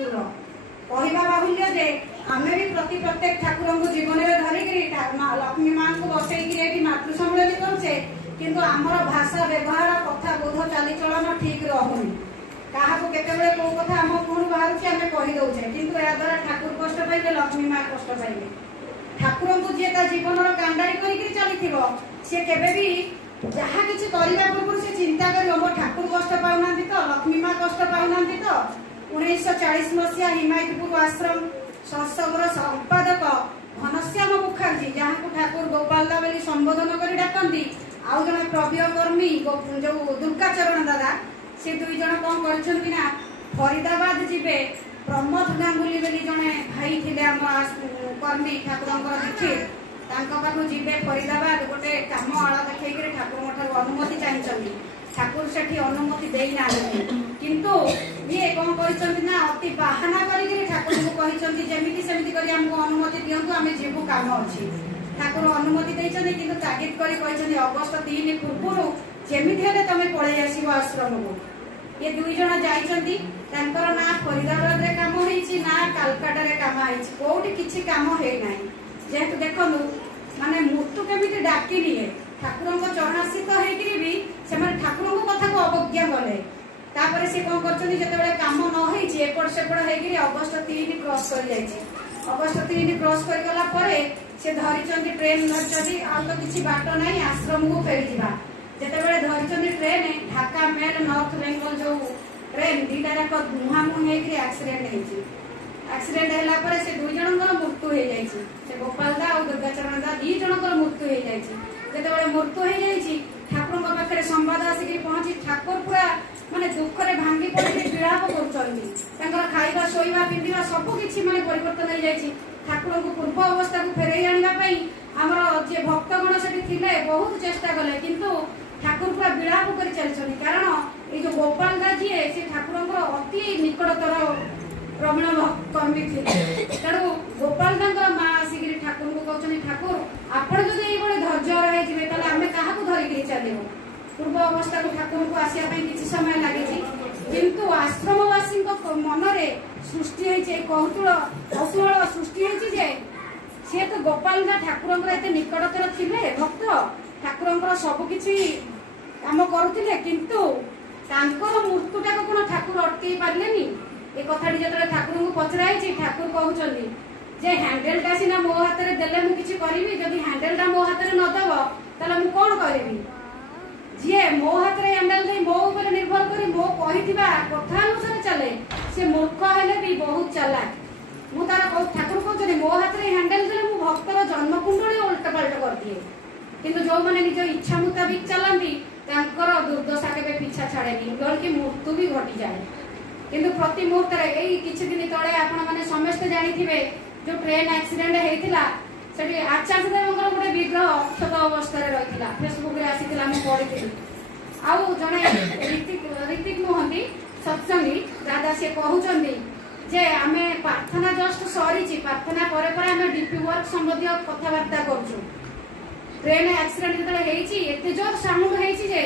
school कहवा बाहुल्य जे आम भी प्रत्येक ठाकुर को जीवन में धरिक लक्ष्मी माँ को बसई मातृ सम्मेलन करुचे किंतु आमर भाषा व्यवहार कथा बोध चालीचलन ठीक रहुनी क्या केतबे कौ कथा आम मुहर बाहर आम कहीदे कि द्वारा ठाकुर कष्ट पाइबे लक्ष्मी माँ कष्ट पाइबे ठाकुर को जी जीवन कांडारी कर चली सी के जहाँ किसी करने पूर्व से चिंता कर मो ठाकुर कष्ट पाऊना तो लक्ष्मी माँ कष्ट पाऊना तो 1940 मसीहा हिमायतपुर आश्रम सत्संगर संपादक घनश्याम मुखर्जी जहाँ को ठाकुर गोपालदा बोली संबोधन कर डाकती आउ जन प्रवीण कर्मी जो दुर्गाचरण दादा से दुई जन कौन कर फरीदाबाद जीवे प्रमोद गांगुली बोली जड़े भाई थे आम कर्मी ठाकुर दीक्षित पाखु जीवे फरीदाबाद गोटे कम आड़ देखा ठाकुर अनुमति चाहिए ठाकुर से अनुमति देना किंतु ये कौन कर अति बाहाना ठाकुर को जमी सेमती कर अनुमति दिंतु आम जीवु कम अच्छी ठाकुर अनुमति देते कि तागिद कर अगस्ट 3 पूर्व जमी तुम पलि आस आश्रम को ये दुई जन जाइछंती ना फरीदाबाद रे काम होईछि ना कालकाटा रे काम होईछि कोठी किछि काम हे नाही जेहेतु देखो माने मृत्यु केमिति डाकी निए ठाकुर को चरणाश्रित होइकरी भी से माने ठाकुर को कथा को अवज्ञा गले तापर से कोन करछनी जतेबेले काम न होईछि एपड़ सेपड़ होइकरी अगस्ट 3 क्रॉस कर जाइछि अगस्ट 3 क्रॉस कर गला परे से धरिचंती ट्रेन धरिचंती आ तो किछि बाटो नाही आश्रम को फेरी दिबा जतेबेले धरिचंती train Dhaka mail north Bengal जो ट्रेन दीटा जाक मुहामुही होइकरी एक्सीडेंट होइछि एक्सीडेंट हैला परे से दुई जनकर मृत्यु हो जाइछि से गोपालदा और दुर्गाचरण दा दी जनकर मृत्यु हो जाइछि जेतेबेले मृत्यु हो जाइछि ठाकुर को पाखरे संवाद आसिक पहुंची ठाकुर पूरा माने दुख रे भांगी पड़ि विलाप करूछन्ती तांकर खाइबा सोइबा पिंदिबा सब किछि माने परिवर्तन हो जाइछि ठाकुर को पूर्व अवस्था को फेरै आनिबा पई हमर जे भक्तगण सेठी थिले बहुत चेष्टा कले किंतु ठाकुर पूरा विलाप करि चलछन्ती कारण ए जो गोपालदा जी से ठाकुर अति निकटतर प्रवीण कर्मी थे तेणु गोपाल माँ आसिक ठाकुर को कहते ठाकुर आपण जो धैर्य रही आम क्या धरिकी चलो पूर्व अवस्था को ठाकुर को आसपा किसी समय लगी किंतु आश्रमवासी मन में सृष्टि कौतूहल कौतूहल सृष्टि सी तो गोपाल ठाकुर एत निकटतर थे भक्त ठाकुर सबकि कम करुले किंतु मृत्युटा को कौन ठाकुर अटकई पारे ए कथाटी जो ठाकुर को पचराई ठाकुर कहते जे हैंडलटा सीना मो हाथ में देले मु किछि करिवि जदि हैंडलटा मो हाथ में न दब ताले मु कोन करिवि जे मो हाथ में हैंडल दे मो ऊपर निर्भर करी मो कहिथिबा कथा अनुसार चले से मूर्ख हेले भी बहुत चालाक मु तार ठाकुर कहते मो हाथ में हैंडल देले मु भक्तर जन्म कुंडली उल्टा पलटा कर दिए किंतु जो माने निज इच्छा मुताबिक चलांती तांकर दुर्दशा केबे पीछा छाड़ेनी बल्कि मृत्यु भी घटी जाए किंतु प्रति मुहूर्त किछि दिन तले आपण माने समस्त जानिथिबे जो ट्रेन एक्सीडेंट हेतिला सेठी आचार्य देवଙ୍କର गोटे विग्रह क्षत अवस्था रे रहितला फेसबुक रे आसीतिला हम पढिथिलि आउ जने ऋतिक मोहंती सत्संगी दादा से कहउचंदी जे आमे प्रार्थना जस्ट सरीची प्रार्थना परे परे आमे डीपी वर्क संबंधी कथा वार्ता करछु ट्रेन एक्सीडेंट जतले हेइची एते जोर साउंड हेइची जे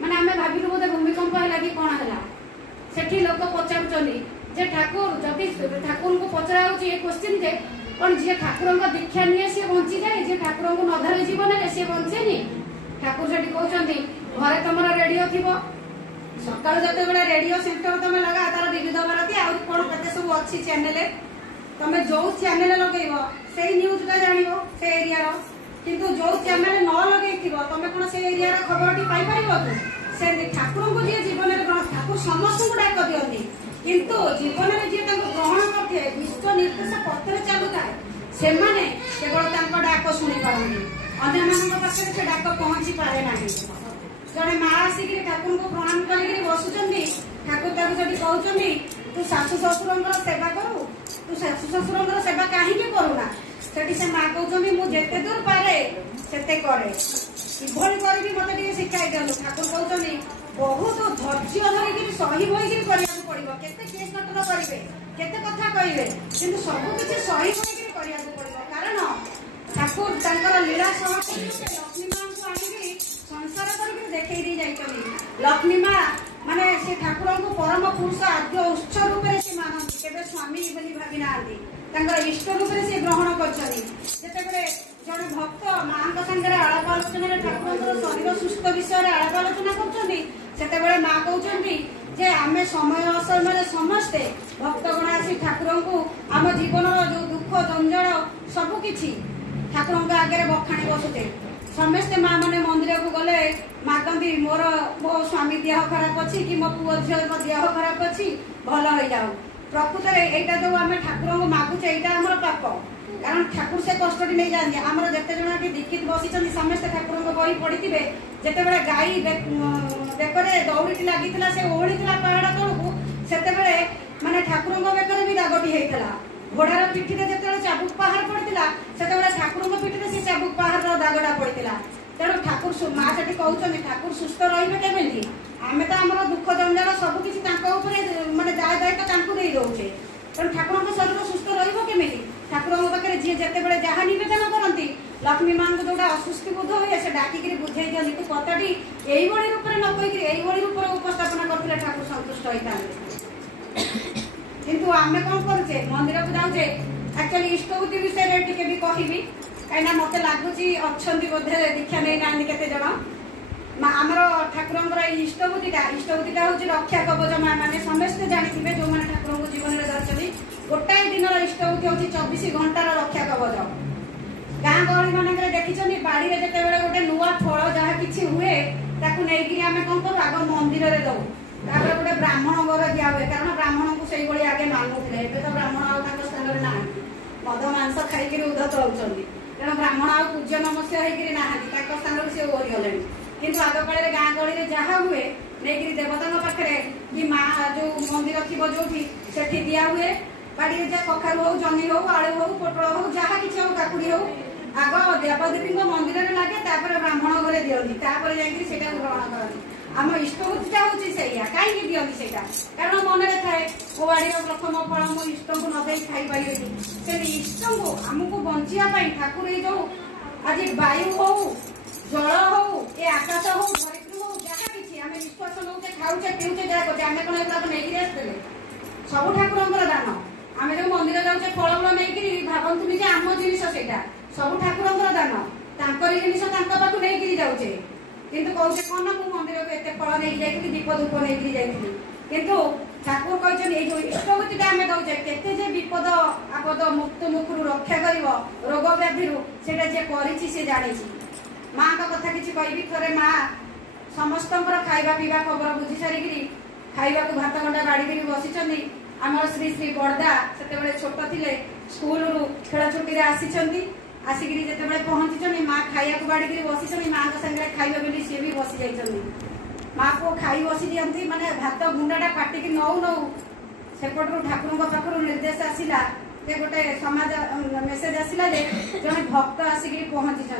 माने आमे भाबिलु बोधे भूमिकंप हैला कि कोन हैला सेठी लोक पचारुचंदी जे ठाकुर जदि ठाकुर को पचरा होची ए क्वेश्चन जे कोन जे ठाकुर को दीक्षा निये से बंची जाए जे ठाकुर को नधरे जीवन रे से बंचेनी ठाकुर सेठी कहउचंदी घरे तमरा रेडियो थिबो सकाळ जते बेला रेडियो सेंटर तमे लगा तार विविध भारती आ कोन कते सब अछि चैनल तमे जो चैनल लगेइबो सेही न्यूज ता जानिबो से एरिया रो किंतु जो चैनल न लगेइथिबो तमे कोन से एरिया रो खबर टी पाई परिबो से ठाकुर को जी जीवन में ठाकुर समस्त को डाक दिखती किंतु जीवन में जी ग्रहण करते विश्व निर्देश पत्र चलू था से केवल डाक शुणी पारती अन्य पाखे से डाक पहुंची पारे ना जड़े माँ आसिक ठाकुर को प्रणाम कर बसुंट ठाकुर कहते तू शाशु शशुर सेवा करू तू शाशु शशुर सेवा कहीं करूना से माँ कहते मुझे दूर पारे से करे किभली करी मत शिखाई दिलु ठाकुर कहते बहुत धैर्य धरिकी सही होइकी करिया पड़िबो केते केस नटन करिवे केते कथा कहिवे किंतु सब किछि सही होइकी करिया पड़िबो कारण ठाकुर तांकर लीला सह लक्ष्मी मां को आनिकी संसार करके देखै दी जाइछनी लक्ष्मी मां माने से ठाकुर को परम पुरुष आद्य उत्स रूप से मानती केबे इष्ट रूप से ग्रहण करते जड़े भक्त माँ सागर आलाप आलोचन ठाकुर शरीर सुस्थ विषय आलाप आलोचना करते माँ कहते जे आम समय असमय समस्ते भक्तगण आसी ठाकुर को आम जीवन जो दुख जंजाल सबकि ठाकुर आगे बखाणी बसुते समस्ते माँ मैंने मंदिर को गले मागंती मोर मो स्वामी देह खराब अच्छी कि मो पुओ झील देह खराब अच्छी भल हो जाओ प्रकृत में यहाँ जो आम ठाकुर को मागुचे यहाँ आम पाप कारण ठाकुर से कष्ट नहीं जाती आमर जिते जन दीक्षित बसी समस्ते ठाकुर बही पढ़ी जिते बड़े गाई बेकरे दौड़ी लगी से ओहली पहाड़ तौक से माने ठाकुर बेकर भी दागटी होता घोड़ार पिठी में जो चाबुक पहाड़ पड़ता से ठाकुर पिठी से चाबुक पहाड़ दागटा पड़ता तेणु ठाकुर माँ से कहते ठाकुर सुस्थ रही आम तो आम दुख जंजाल सबकि माने दाय दायित्व दे दौचे तेणु ठाकुर शरीर सुस्थ रमी ठाकुर पाखे जी जिते बड़े जहाँ नवेदन करती लक्ष्मी माँ को जोटा अस्वस्ति बोध हुए से डाकिक बुझे दिखती तू कथाटी यही रूप में न कहीकि यही रूप उपस्थापन करते ठाकुर सन्तुष्ट होता किंतु आम कौन करुचे मंदिर को जाऊे एक्चुअली इष्टभूति विषय टी भी कहबी कहीं मत लगुच अच्छा बोधे दीक्षा नहीं ना केते जन आमर ठाकुर इष्टभूतिटा हूँ रक्षा कवच माँ मैंने समस्ते जानते जो मैंने ठाकुर को जीवन में धरती गोटाए दिन इष्टभूति हूँ 24 घंटार रक्षा कवच गाँ गहली मानक देखी बाड़ी में जिते गोटे नुआ फल जहाँ कि हुए ताकि आम कौन करूँ आग मंदिर में दऊ तापर गोटे ब्राह्मण घर दिया हुए कारण ब्राह्मण को से आगे मानुले तो ब्राह्मण स्थान में ना मद मांस खाई उद्धत रोचे तेणु ब्राह्मण आ पूज्य नमस्या होना स्थान से ओरीगले किंतु आग काल गाँ गहली जहाँ हुए नहीं देवता पाखे कि माँ जो मंदिर थी जो से दिया हुए बाड़ी में जहाँ कखारू हो जनी हो आलू हो पोटल हो जहाँ कि हो काकुड़ी हो आग देवदेवी मंदिर में लगे ब्राह्मण घरे दिखती जाइए ग्रहण करती आम इष्टभूतिटा हूँ कहीं दिखती कारण मन में थाए मो बाड़ी प्रथम फल मो इष्ट को नदे खाई पारे से इष्ट को आमको बचाई ठाकुर जो आज वायु हो जल हो ये आकाश हो धरित्री हो जहाँ कि आम विश्वास नौचे खाऊचे पीऊचे जहाँ करते आम कौन नहीं आसते सब ठाकुर दान आम जो मंदिर जाऊे फल फल नहीं भावतुनि आम जिनिस से सब ठाकुर दान तांकर जिनिस पाखु नहीं जाऊे किंतु कौचे कौन मु मंदिर को एत फल नहीं जाइए दीप धूप नहीं जाइए किंतु ठाकुर कहते जो इष्टभूतिटा आम दौचे केते विपद आपद मुक्त मुखर रक्षा कर रोग व्याधि से जानी माँ का कथा किसी कहबी थे माँ समस्त खाଇବା पीवा खबर बुझी सारिकी खावा को भात गंडा बाड़ी बसी आमर श्री श्री बड़दा से छोट थे स्कूल खेल छुट्टी आसिक जिते पहुंची माँ खाया को बाड़ी बसी माँ सागर खाइबे बोली सी भी बसी जाइए माँ को खाई बसी दिखती माने भात गुंडाटा काटिक नौ नौ सेपटू ठाकुर पाखर निर्देश आसला गोटे समाज मेसेज आसला जड़े भक्त आसिक पहुंची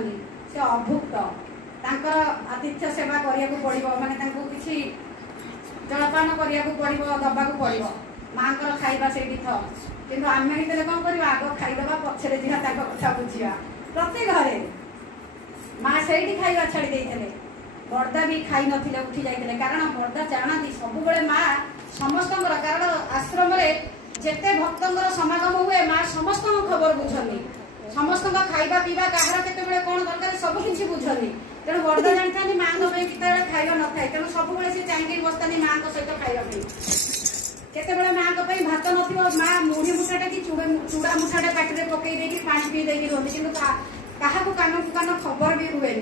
से अभुक्त तांकर आतिथ्य सेवा करने को पड़ो माने किसी जलपान करने को पड़ो दबा को पड़ो माँ खाइबा से किंतु आम भर कौन कर आग खाईदे पछरे दिया कथा बुझा प्रत्येक घरे माँ से खाइबा छाड़ी बड़दा भी खाई नथिले उठी जाइए कारण बड़दा जानती सब माँ समस्त कारण आश्रम जेते भक्तर समागम हुए माँ समस्त खबर बुझनी समस्त खाइबा पीवा कहार केते कौन दरकार सबकि बुझनी तेणु बड़दा जानी माँ केत खाइबा न था तेणु सब चाहिए बसता माँ सहित खाइबा केते माँ भात नथिबो माँ मुढ़ी मुठाटे कि चूड़ा मुठाटे पाटे पकई देकी पानी पी देकी रुहती कि क्या कान को कान खबर भी हुए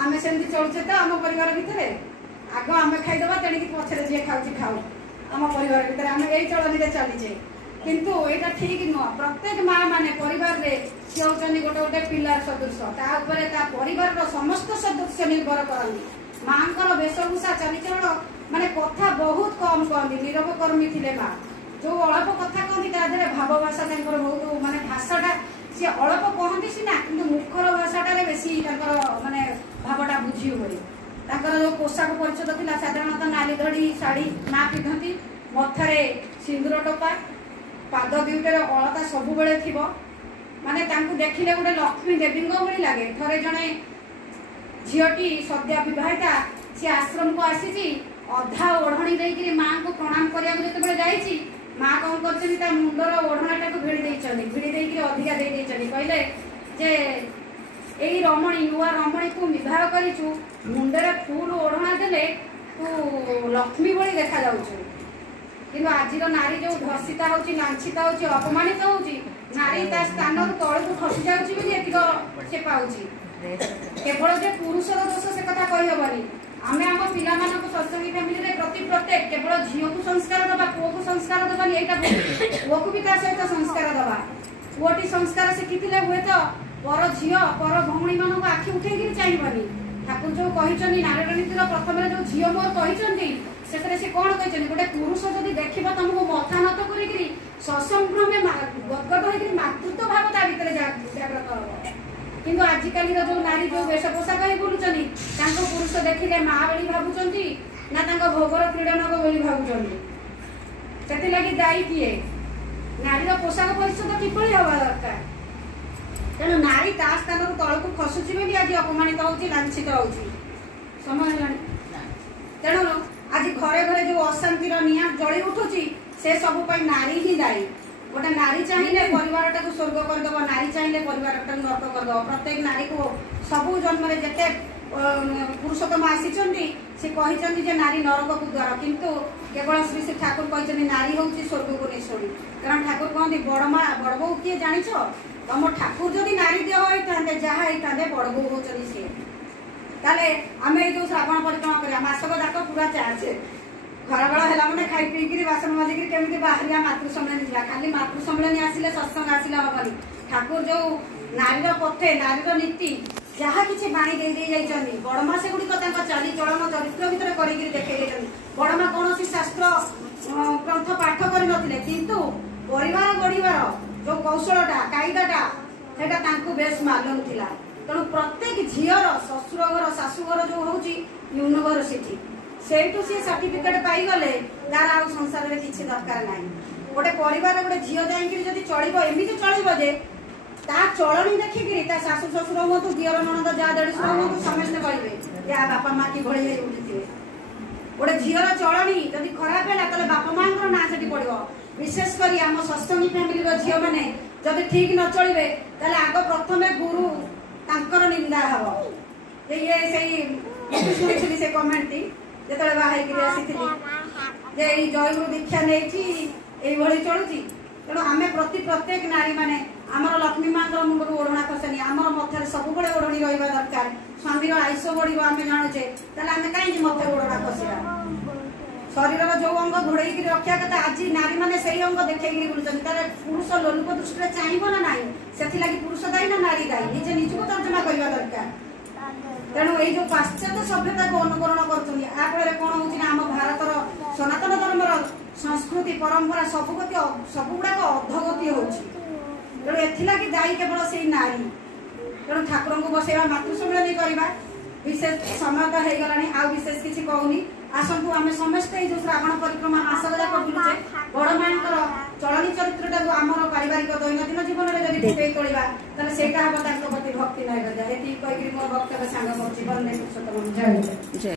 आम सेमती चलुचे तो आम परिवार भितर आग आम खाईदे तेणिक पछरे जी खाऊ खाऊ आम परिवार भितर आम यही चलनी चलीचे किंतु यहाँ ठीक नुह प्रत्येक माँ मैंने परिवार में सी होती गोटे गोटे पिलार सदृश परिवार समस्त सदस्य निर्भर करती माँ को वेशभूषा चलीचलन माने कथा बहुत कम कहती नीरव कर्मी थे माँ जो अल्प कथा कहती तादे भाव भाषा बहुत माने भाषाटा सी अल्प कहती सीना कि मुखर भाषाटा बेसी माने भावटा बुझी हुए जो पोशाक परिच्छद थी साधारणतः नाली धड़ी शाढ़ी माँ पिंधती मथारे सिंदूर टोपा पाद दुईटे अलता सब थी माने देखिले गोटे लक्ष्मी देवी भली लगे थे जड़े झीटी सद्या बहिता सी आश्रम को आसी अधा ओढ़णी देकर माँ को प्रणाम करने जो जाइए माँ कौन कर मुंडर ओढ़णाटा को भिड़ी देकी अधिका कहले जे यही रमणी नुआ रमणी को विवाह करूँ मुंडे फुल ओढ़णा देले तू लक्ष्मी भली देखा जाऊँ कि आज नारी जो धर्षिता होची लांछिता होची अपमानित होची नारी ता स्थान तल को खसी जाऊँगी से पाऊँगी केवल जे पुरुषर दोष से कथा कही हेनी आमे आम पिला सत्संगी फैमिली रे प्रति प्रत्येक केवल झील को संस्कार दबा पुओ को संस्कार दबानी यहाँ पुओ को भी सहित संस्कार दबा पुओटी संस्कार शिखी हुए तो पर झील पर भौणी मान आखि उठे चाहिए ठाकुर जो कहते नारायण नीतिर प्रथम जो झील मोर कहते से कौन कहते गोटे पुरुष जब देख तुमको मथा नत कर ससंभ्रमे गदगद हो मातृत्व भाव ता भीतर जागृत हम किंतु आजिकल जो नारी जो वेश पोशाक ही बुलूं पुरुष देखिले माँ बोली भावुंट ना भोगर क्रीड़नक बोली भावुंट से लगी दायी किए नारीर पोशाक परिच्छद किपरि हवा दरकार तेणु नारी ता स्थान तल को खसुची बोली आज अपमानित हो लांछित हो समय है तेणु आज घरे घरे जो अशांतिर निआ जली उठुची से सब नारी ही दायी गोटे नारी चाहिए परिवार टाक स्वर्ग करदेव नारी चाहिए परिवार टाक नरक करदेव प्रत्येक नारी को सबू जन्म जिते पुरुषोत्तम आसी से कहते नारी नरक को द्वार किंतु केवल श्री श्री ठाकुर कहते नारी हूँ स्वर्ग को निशुणी कारण ठाकुर कहते बड़ माँ बड़ बो किए जान तुम ठाकुर जदि नारी देह होते जहाँ होते बड़ बो होती सी ताले आम जो श्रावण परिक्रमा करा मासक जाक पूरा चार्ज घर बेला है मैंने खाई पीकि बासन मजिकी केमी बाहर मातृ सम्मेलन था खाली मातृ सम्मेलन आसिले सत्संग आसिले हमारी ठाकुर जो नारीर पथे नारीर नीति जहाँ किसी बाणी दे जाइए बड़मा से गुड़िक चाली चलन चरित्र भितर कर देखा बड़मा कौन शास्त्र ग्रंथ पाठ कर किंतु परिवार गढ़वार जो कौशलटा कायदाटा से बेस मालूम था तेणु प्रत्येक झीर शशुर घर शाशु घर जो हूँ यूनिभर्सिटी से सर्टिफिकेट पाईगले तार आ संसार में किसी दरकार ना गोटे परिवार गोटे झील जाकि चलो एमती चलो जे ता चलनी देखिकी शाशु शशुर हूँ दियर ननद जा देढ़शुर हूँ समस्ते कहे या बापा माँ कि उठे गोटे झीर चलनी जब खराब है तो बापा माँ ना से पड़ो विशेषकर आम सत्संगी फैमिली झील मैंने जब ठीक न चलिए आग प्रथम गुरु तांकर निंदा हम ये शुणी से कमेंट जो बाहर आसी जय गुरु दीक्षा नहीं चलुची तेणु आम प्रति प्रत्येक नारी माने आमर लक्ष्मी माँ मुंडू ओढ़ना खसनी आमर मथे सब ओढ़णी रहा दरकार स्वामी आयुष बढ़ो आम जानुचे आम कहीं मथे ओढ़ना खसवा शरीर जो अंग घोड़े रखा कथा आज नारी मैंने से अंग देखा बुलूँ पुरुष लोलुप दृष्टि चाहिए ना ना से पुरुष दायी ना नारी दायी निजे निजक तर्जमा करने दरकार तेणु ये जो पाश्चात्य सभ्यता को अनुकरण कर कौन हो आम भारतर सनातन धर्मर संस्कृति परंपरा सबुगुड़ाक अधोगति होणु एथि दायी केवल से नारी तेणु ठाकुर को बसैवा मातृ सम्मेलन करवा विशेष समय तो हो गला आ विशेष किसी कहूनी आसतु आम समस्ते जो श्रावण परिक्रमा मासक जाक बुलूचे बड़ मानकर चलनी चरित्र आमर पारिवारिक दैनंदिन जीवन में जब फुटे तोड़ा तेल से हम प्रति भक्ति नैवेद्य ये कहीकि मो वक्तव्य सांग कर